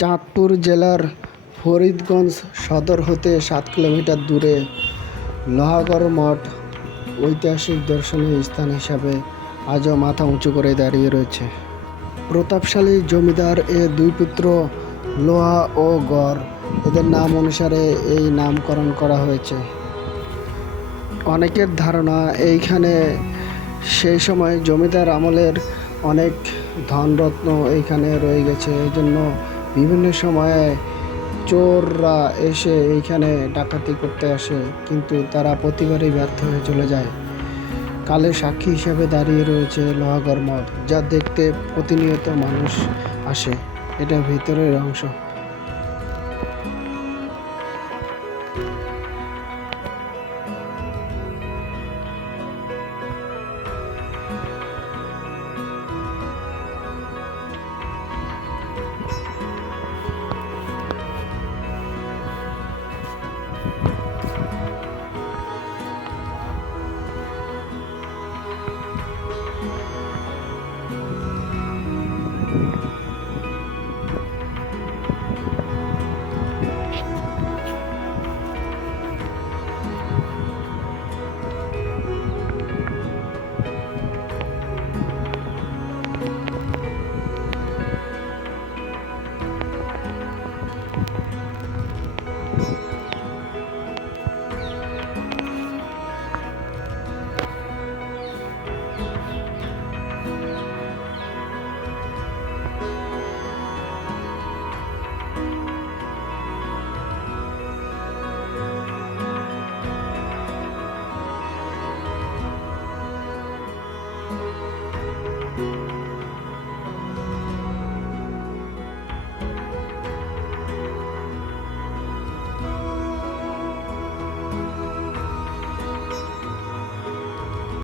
চাঁদপুর জেলার ফরিদগঞ্জ সদর হতে ৭ কিলোমিটার দূরে লোহাগড় মঠ ঐতিহাসিক দর্শনীয় স্থান হিসাবে আজও মাথা উঁচু করে দাঁড়িয়ে রয়েছে। প্রতাপশালী জমিদার এ দুই পুত্র লোহা ও গড়, এদের নাম অনুসারে এই নামকরণ করা হয়েছে। অনেকের ধারণা এইখানে সেই সময় জমিদার আমলের অনেক ধনরত্ন এইখানে রয়ে গেছে। এই জন্য বিভিন্ন সময়ে চোররা এসে এইখানে ডাকাতি করতে আসে, কিন্তু তারা প্রতিবারই ব্যর্থ হয়ে চলে যায়। কালের সাক্ষী হিসেবে দাঁড়িয়ে রয়েছে লোহাগড় মঠ, যা দেখতে প্রতিনিয়ত মানুষ আসে। এটা ভিতরের অংশ।